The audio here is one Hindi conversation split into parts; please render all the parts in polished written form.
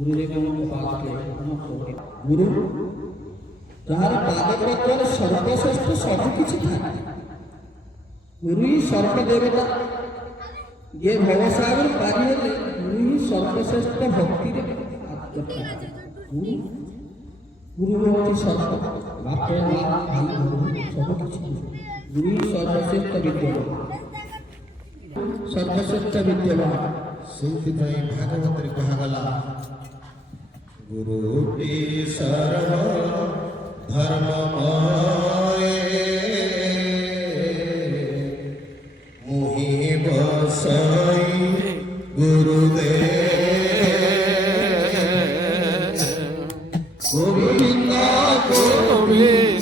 गुरु तार पादपद्म सर्वश्रेष्ठ सबकिछि था गुरु ही सर्व देवता ये भवसागर पारी गुरु ही सर्वश्रेष्ठ भक्ति गुरु हूँ सर्व बाप भाई सबकिछि गुरु ही सर्वश्रेष्ठ विद्यमान सर्वश्रेष्ठ विद्यमान से भागवत कहगला गुरु सर्व धर्ममय मोहि बसई गुरुदेव गोविंद गोविंद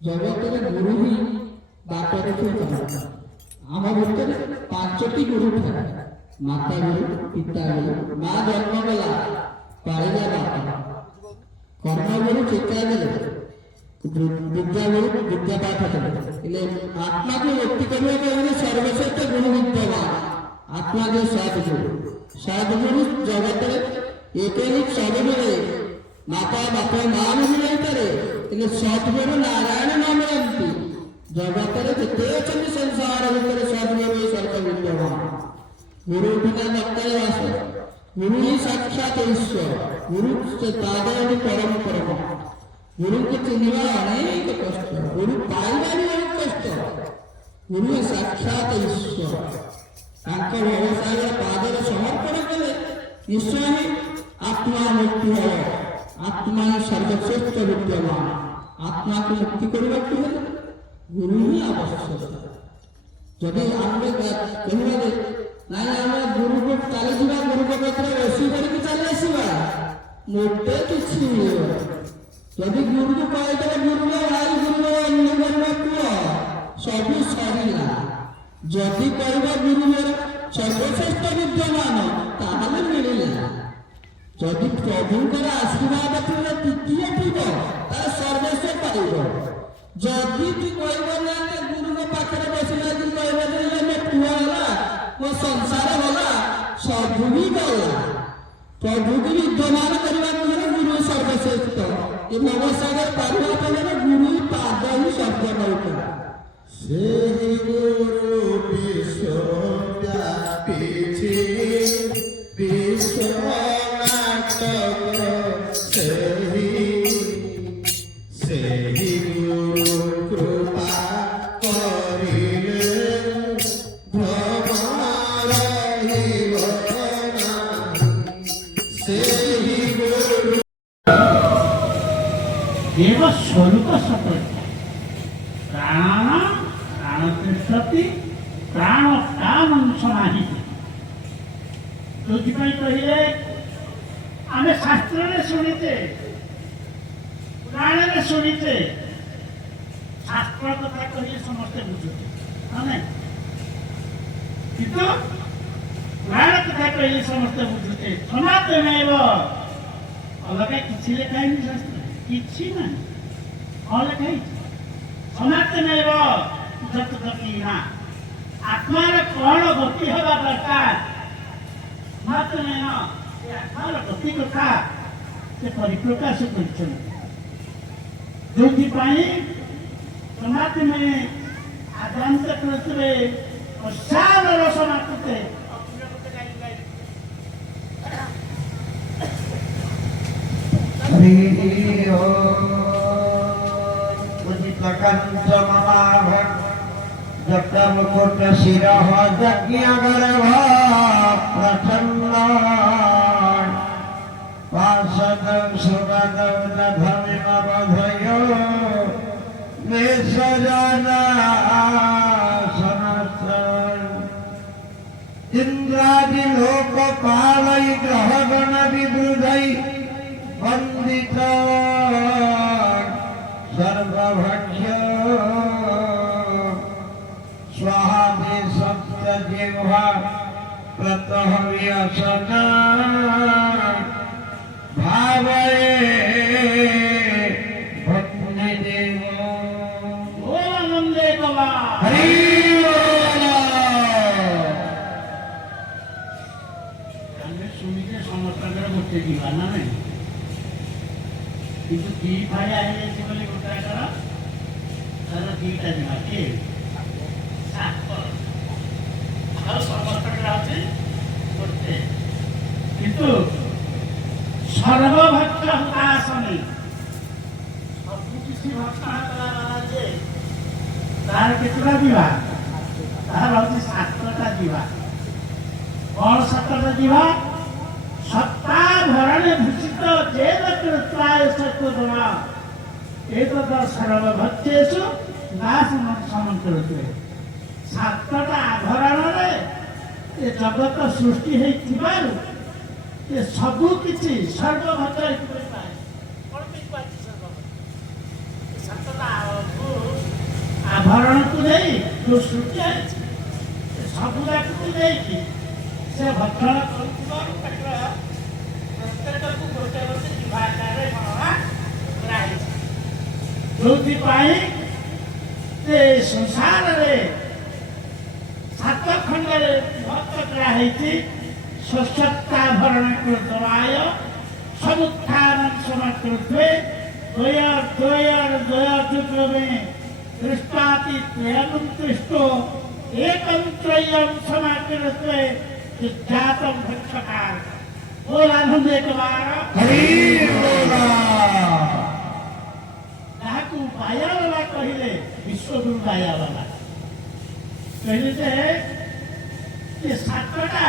जगत गुरु ही बात आम भर पांचटी गुरु था माता गुरु पिता गुरु माँ जन्म गला पाड़ा बाप कर्म गुरु शिक्षा देते विद्या गुरु विद्या पाठ कले आत्मा को व्यक्ति करने सर्वश्रेष्ठ गुरु विद्यमान आत्मा जो सदगुरु जगत एक सब मिले माता बाप माँ भी मिलते सदगुरु नारायण नाम जानती जगत जिते अच्छे संसार भितर सदगुरु सर्व विद्यमान गुरु बिना नक्कल वास गुरु ही साक्षात ईश्वर गुरु परम परम गुरु को चिन्हवा अनेक कष्ट गुरु पाइबा भी अनेक कष्ट गुरु साक्षात ईश्वर व्यवसाय पादर समर्पण कले निश्चय ही आत्मा मुक्ति हो आत्मा सर्वश्रेष्ठ विद्यमान आत्मा को मुक्ति करने गुरु ही आवश्यक जब आम कहवा ना आम गुरु को चली गुरु को कथर रोषी करके चली आसवा मोटे किसी जदि गुरु को कहीदेव गुरु भाई गुरु अन्य कह सब सरला जदि कह गुरु सर्वश्रेष्ठ विद्यमान ताहले मिलला जदि प्रभुंकर आशीर्वाद थे टिकिए थी सर्वस्व पाइब जदि तू कहना गुरु के पाखे बसला कह मो पुआ मो संसार गला सब भी गला प्रभु की विद्यमान करने गुरु सर्वश्रेष्ठ ये नवसागर पार्वत गुरु पाद ही शब्द कहता से गुरु विश्वव्यापी विश्व स्वरूप सत्य प्राण प्राण तिष्ठति प्राण काम समाहि जो कहे आम शास्त्र शुणीचे पुराण शुणीचे शास्त्र कथा कहे समस्ते बुझुचे किंतु पुराण कथा कहे समस्ते बुझुचे सनातन अलग किसी लेखाई शास्त्र किसी ना लेखाई सनातन आत्मार कौन गति हवा दरकार सनातन आत्मार गति कथा से परिप्रकाश कर सनातन आदान कृत्य प्रसाद रसना करते कंठ ममा जटमुकुट शिरः यज्ञगर्भ प्रचण्ड पार्षदं सुगदं दधमिमवधयो निःसजनासनस्थन् इन्द्रादिलोकपालै ग्रहगणविवृधै वन्दितः सर्वभक्ष्य स्वाहादि सप्तजिह्वा प्रतः व्यसना भावये भक्तिदेवो बोलानंदे कवा हरि ଆମେ ଶୁଣିଛେ ସମସ୍ତଙ୍କର ଗୋଟେ ଯିବା ନା ନାହିଁ କିନ୍ତୁ ଦି ଭାଇ ଆସିଯାଇଛି ବୋଲି ଗୋଟାକର ତାର ଦିଟା ଯିବା କିଏ ସାତ ଆଉ ସମସ୍ତଙ୍କର ହଉଛି ଗୋଟେ କିନ୍ତୁ ସର୍ବଭକ୍ତ ହୁତାସନି ସବୁ କିଛି ଭକ୍ତ ହେଲା ଯେ ତାର କେତେଟା ଯିବା ତାର ହଉଛି ସାତଟା ଯିବା कौन सत्तर जीवा सत्ता भरणे भूषित चेत कृत्वाय सत्वगुणा एतद् सर्वभक्तेषु नाशनं समन्तरते सातटा आभरणरे ए जगत सृष्टि हेइथिबारु ए सबु किछि सर्वभक्त हेइथिबारु पाए कोन पिपाछि सर्वभक्त ए सातटा आभरण को नै जो सृष्टि हेइछि सबुदाକୁ ନେଇକି से भक्षण करुथिबारु ताकर प्रत्येकକୁ ଗୋଟେ ଗୋଟେ ଜିଭା ଆକାରରେ ଗଣନା କରାଯାଇଛି ଯୋଉଥିପାଇଁ ସେ ସଂସାରରେ ସାତ ଖଣ୍ଡରେ ବିଭକ୍ତ କରାହେଇଛି ସ୍ୱଚ୍ଛତାଭରଣ କୃତବାୟ ସମୁତ୍ଥାନ ସମକୃତ୍ୱେ द्वयर्द्वयर्द्वयचुक्रमे दृष्टाति त्रयं दृष्टो एकं त्रयं समाकृत्वे जातम भक्षकार बोलानंद एक बार हरि बोला ताकू पाया वाला कहिले विश्वगुरु पाया वाला कहले जे ये सातटा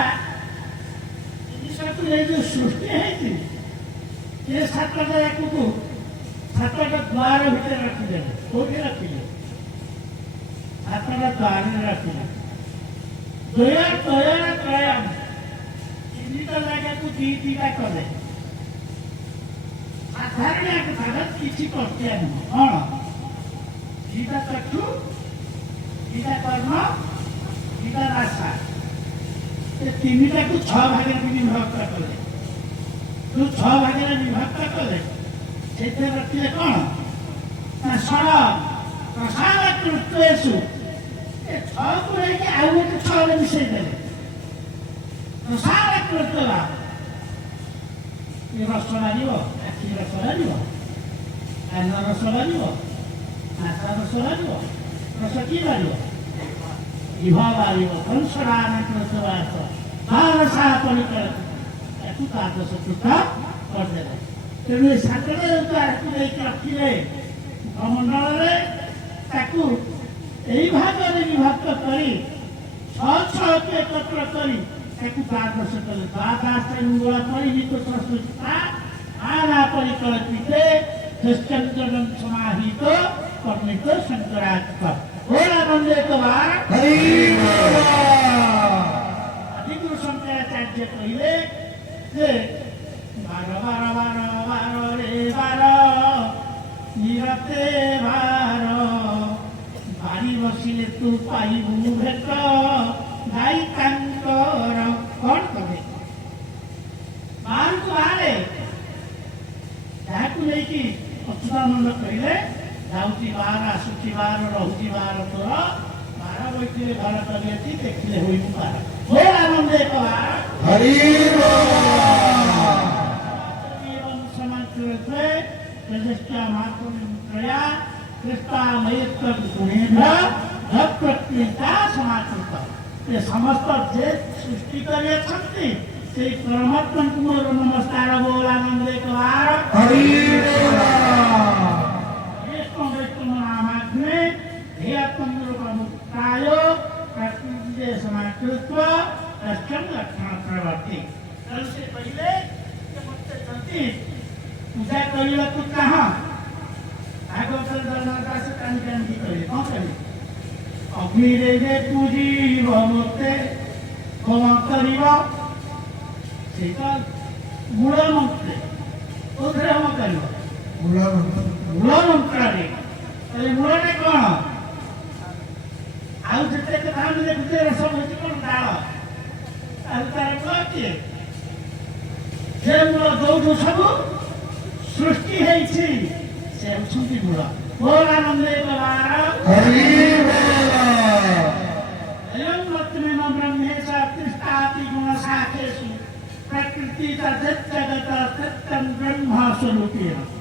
जिनिसକୁ ନେଇ जो सृष्टि ହେଇଛି ये सातटा याकू सातटा द्वार ଭିତରେ ରଖିଦେଲେ କୋଉଠି ରଖିଲେ सातटा द्वाରରେ ରଖିଲେ त्रयम तीनटा जागाକୁ ଦିଟା କଲେ ସାଧାରଣ କଥା କିଛି କଷ୍ଟ ନୁହଁ କ'ଣ ଦିଟା ଚକ୍ଷୁ ଦିଟା କର୍ମ ଦିଟା ରାସ୍ତା ଏ ତିନିଟାକୁ 6 ଭାଗରେ ବିଭକ୍ତ କଲେ ଯୋଉ 6 ଭାଗରେ ବିଭକ୍ତ କଲେ ସେଥିରେ ରଖିଲେ କ'ଣ ନା ଷଡ଼ ପ୍ରସାଦ କୃତ୍ୱେଷୁ ଏ 6 କୁ ନେଇକି ଆଉ ଗୋଟେ 6 ରେ ମିଶେଇ ଦେଲେ ପ୍ରସାଦ କୃତ୍ୱ ରସ ବାହାରିବ ଆଖି ରସ ବାହାରିବ କାନ ରସ ବାହାରିବ ନାକ ରସ ବାହାରିବ ରସ କିଏ ବାହାରିବ ଜିଭ ବାହାରିବ କଂସଡାନ କୃତ୍ୱାର୍ଥ ବାରସା ପରିକର ତାକୁ ଦ୍ୱାଦଶ କୃତ କରିଦେଲେ ତେଣୁ ଏ ସାତଟା ତାକୁ ନେଇକି ରଖିଲେ କମଣ୍ଡଳରେ ତାକୁ এই ভাগରେ ବିଭକ୍ତ କରି 6କୁ ଏକତ୍ର କରି ତାକୁ ଦ୍ୱାଦଶ କଲେ ଦ୍ୱାଦଶ ମୂଳ ପରିହିତ ସଂସ୍କୃତା ଆନା ପରିକଳ୍ପିତେ ଖ୍ରୀଷ୍ଟଚରଣ ସମାହିତ କର୍ମିତ ଶଙ୍କରାତ୍ମ बोलानंद एक बार हरि बोला आदिगुरु शंकराचार्य कहिले जे बार बार बार बार रे बार निरते बार बारी बसिले तू पाइबु भेट गाई कांकर कौन कहे बार को बारे ଯାହାକୁ ନେଇକି ଅଚ୍ୟୁତାନନ୍ଦ କହିଲେ ଯାଉଛି ବାର ଆସୁଛି ବାର ରହୁଛି ବାର ତୋର ବାର ବୈଠିରେ ଘର କରିଅଛି ଦେଖିଲେ ହୋଇବୁ ବାର ବୋଲାନନ୍ଦ ଏକ ବାର हरि बोला समाचरित्वे प्रदिष्टा मातृत्रया कृष्णा मयत्व गुणेभ्य प्रकृता समाचरित ये समस्त जे सृष्टि करियछन्ति से परमात्माଙ୍କୁ ମୋର ନମସ୍କାର ବୋଲାନନ୍ଦ ଏକ ବାର हरि बोला नामाग्ने हे आत्मरूपमुक्ताय समान कृत्वा तस्कं लक्षण प्रवर्ती कल से पहले के मुझसे चलती पूजा करिला कुछ कहाँ भागवत दरनाथा से कान की करे कौन करे अग्नि रे जे पूजी भमते कौन करिवा सेटा मूल मंत्र उधर हम करिवा मूल मंत्र रे अरे मूल ने कौन ଆଉ ଯେତେ କଥା ଆମେ ଦେଖୁଛେ ରସ ହେଉଛି କ'ଣ ଡାଳ ଆଉ ତାର ମୂଳ କିଏ ଯେ ମୂଳ ଯୋଉଠୁ ସବୁ ସୃଷ୍ଟି ହେଇଛି ସେ ହେଉଛନ୍ତି ମୂଳ ଗୌରାନନ୍ଦେ ବାବାର ଏୟଂ ମତ୍ମେନ ବ୍ରହ୍ମେଶ ତିଷ୍ଠାତି ଗୁଣ ଶାଖେଷୁ ପ୍ରକୃତି ତଦ୍ ଜଗତ ସତ୍ୟଂ ବ୍ରହ୍ମ ସ୍ୱରୂପେଣ